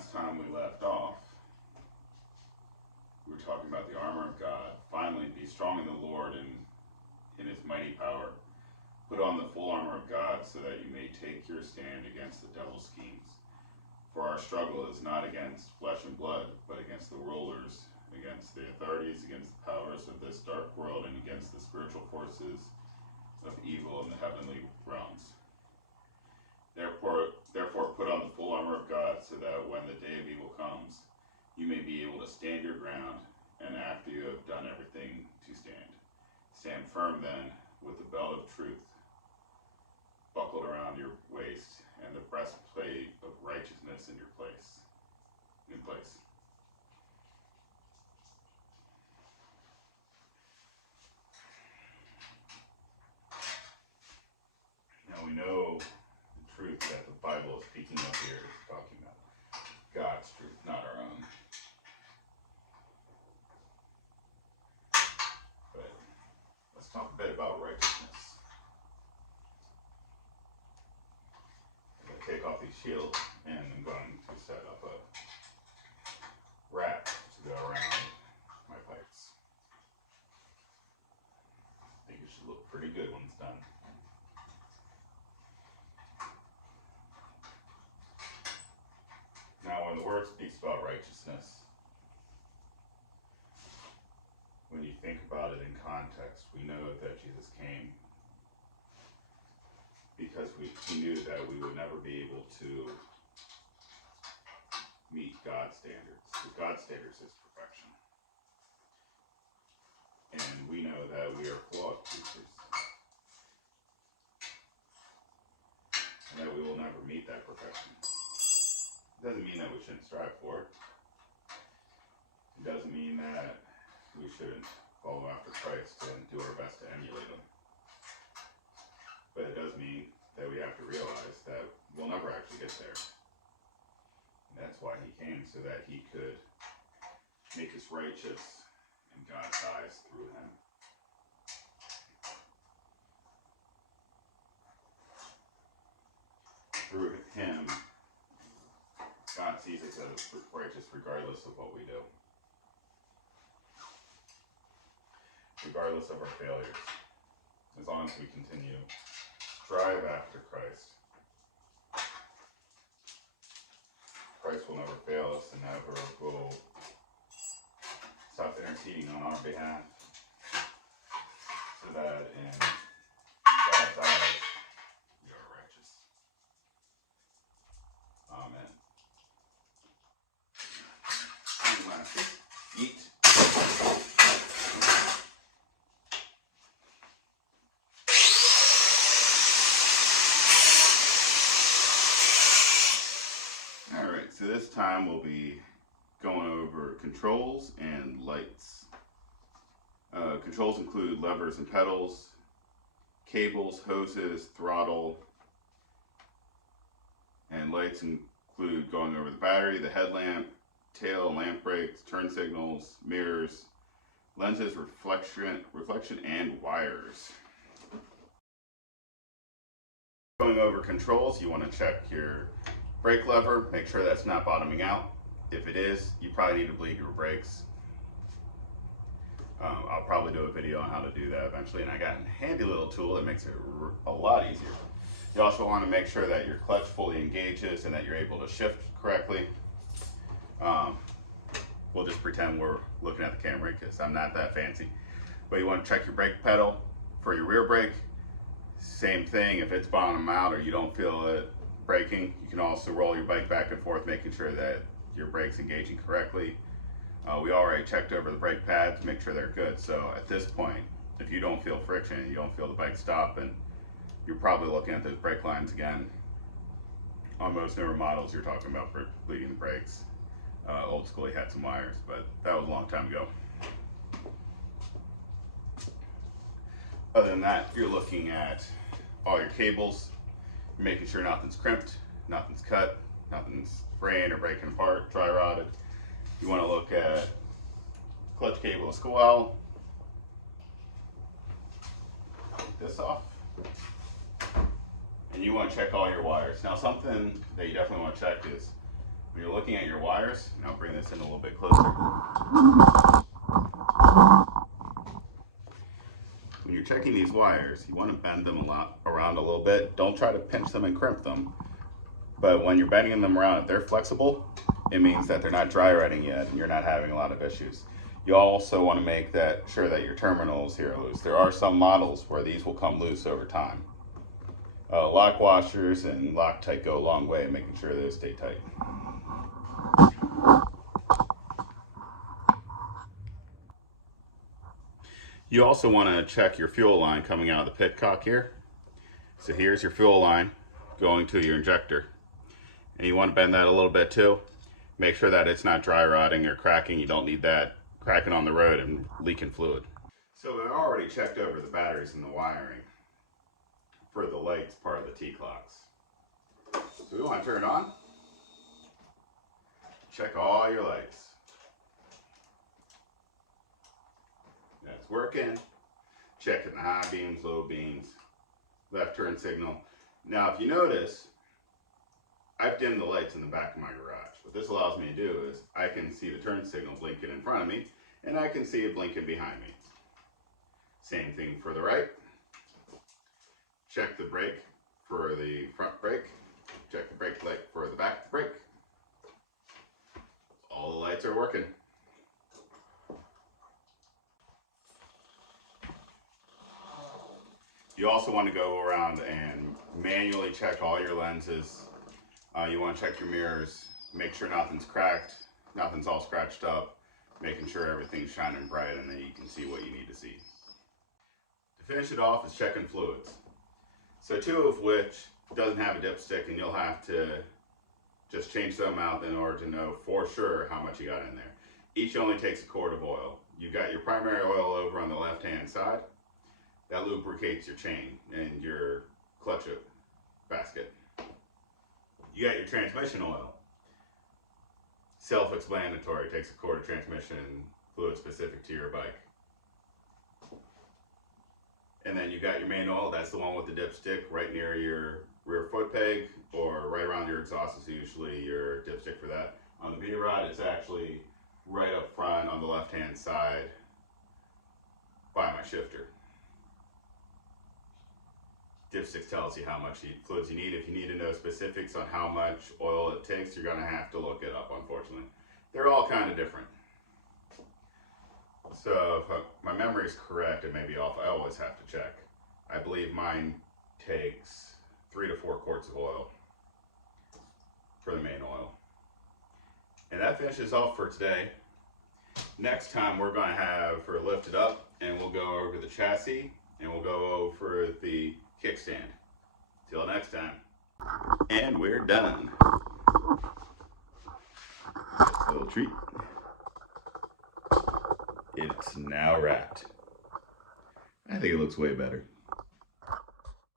last time we left off, we were talking about the armor of God. Finally, be strong in the Lord and in his mighty power. Put on the full armor of God so that you may take your stand against the devil's schemes. For our struggle is not against flesh and blood, but against the rulers, against the authorities, against the powers of this dark world, and against the spiritual forces of evil in the heavenly realms. Therefore, put on the full armor of God, so that when the day of evil comes, you may be able to stand your ground, and after you have done everything, to stand. Stand firm then, with the belt of truth buckled around your waist, and the breastplate of righteousness in place. Now we know the truth that the Bible is speaking of here is talking about God's truth, not our own. But let's talk a bit about righteousness. I'm going to take off these shields, and I'm going to set up a wrap to go around my pipes. I think it should look pretty good when it's done. Now, when the word speaks about righteousness, when you think about it in context, we know that Jesus came because he knew that we would never be able to meet God's standards. Because God's standards is perfection. And we know that we are flawed creatures. And that we will never meet that perfection. It doesn't mean that we shouldn't strive for it. It doesn't mean that we shouldn't follow after Christ and do our best to emulate him. But it does mean that we have to realize that we'll never actually get there. And that's why he came, so that he could make us righteous in God's eyes through him. Through him, God sees us as righteous regardless of what we do. Regardless of our failures. As long as we continue to strive after Christ. Christ will never fail us and never will stop interceding on our behalf. So that in God's eyes, we are righteous. Amen. Eat. Alright, so this time we'll be going over controls and lights. Controls include levers and pedals, cables, hoses, throttle, and lights include going over the battery, the headlamp, tail, lamp brakes, turn signals, mirrors, lenses, reflection, and wires. Going over controls, you want to check your brake lever, make sure that's not bottoming out. If it is, you probably need to bleed your brakes. I'll probably do a video on how to do that eventually, and I got a handy little tool that makes it a lot easier. You also want to make sure that your clutch fully engages and that you're able to shift correctly. We'll just pretend we're looking at the camera because I'm not that fancy. But you want to check your brake pedal for your rear brake. Same thing, if it's bottom out or you don't feel it braking, you can also roll your bike back and forth, making sure that your brake's engaging correctly. We already checked over the brake pads to make sure they're good. So at this point, if you don't feel friction, you don't feel the bike stopping, you're probably looking at those brake lines again. On most newer models, you're talking about bleeding the brakes. Old school, you had some wires, but that was a long time ago. Other than that, you're looking at all your cables. You're making sure nothing's crimped, nothing's cut, nothing's fraying or breaking apart, dry rotted. You want to look at clutch cable as well. Take this off. And you want to check all your wires. Now, something that you definitely want to check is When you're looking at your wires, and I'll bring this in a little bit closer. When you're checking these wires, you want to bend them around a little bit. Don't try to pinch them and crimp them. But when you're bending them around, if they're flexible, it means that they're not dry rotting yet and you're not having a lot of issues. You also want to make sure that your terminals here are loose. There are some models where these will come loose over time. Lock washers and Loctite go a long way in making sure those stay tight. You also want to check your fuel line coming out of the pitcock here. So here's your fuel line going to your injector. And you want to bend that a little bit too. Make sure that it's not dry rotting or cracking. You don't need that cracking on the road and leaking fluid. So we already checked over the batteries and the wiring for the lights part of the TCLOCKS. So we want to turn it on. Check all your lights. That's working. Checking the high beams, low beams, left turn signal. Now if you notice, I've dimmed the lights in the back of my garage. What this allows me to do is I can see the turn signal blinking in front of me and I can see it blinking behind me. Same thing for the right. Check the brake for the front brake. Check the brake light for the back brake. All the lights are working. You also want to go around and manually check all your lenses. You want to check your mirrors, make sure nothing's cracked, nothing's all scratched up, making sure everything's shining bright and that you can see what you need to see. To finish it off is checking fluids. So two of which doesn't have a dipstick and you'll have to just change them out in order to know for sure how much you got in there. Each only takes a quart of oil. You got your primary oil over on the left hand side. That lubricates your chain and your clutch basket. You got your transmission oil. Self-explanatory, takes a quart of transmission fluid specific to your bike. And then you got your main oil, that's the one with the dipstick right near your rear foot peg or right around your exhaust is usually your dipstick for that. On the V-Rod, it's actually right up front on the left-hand side by my shifter. Dipstick tells you how much fluids you need. If you need to know specifics on how much oil it takes, you're going to have to look it up, unfortunately. They're all kind of different. So if my memory is correct, it may be off, I always have to check. I believe mine takes 3 to 4 quarts of oil for the main oil. And that finishes off for today. Next time we're going to have her lifted up and we'll go over the chassis and we'll go over the kickstand. Till next time. And we're done. That's a little treat. It's now wrapped. I think it looks way better.